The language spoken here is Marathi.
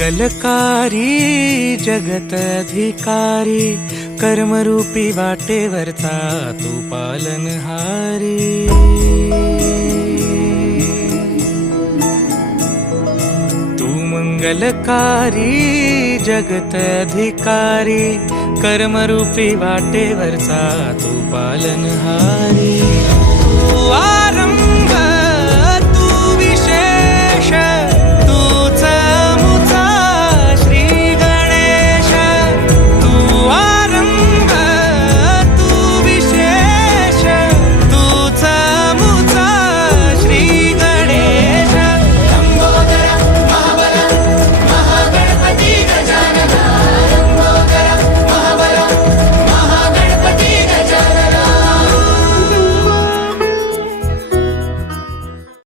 मंगलकारी जगत अधिकारी, कर्मरूपी वाटेवरचा तू पालनहारी। तू मंगलकारी जगत अधिकारी, कर्मरूपी वाटेवरचा तू पालनहारी। तू आरंभ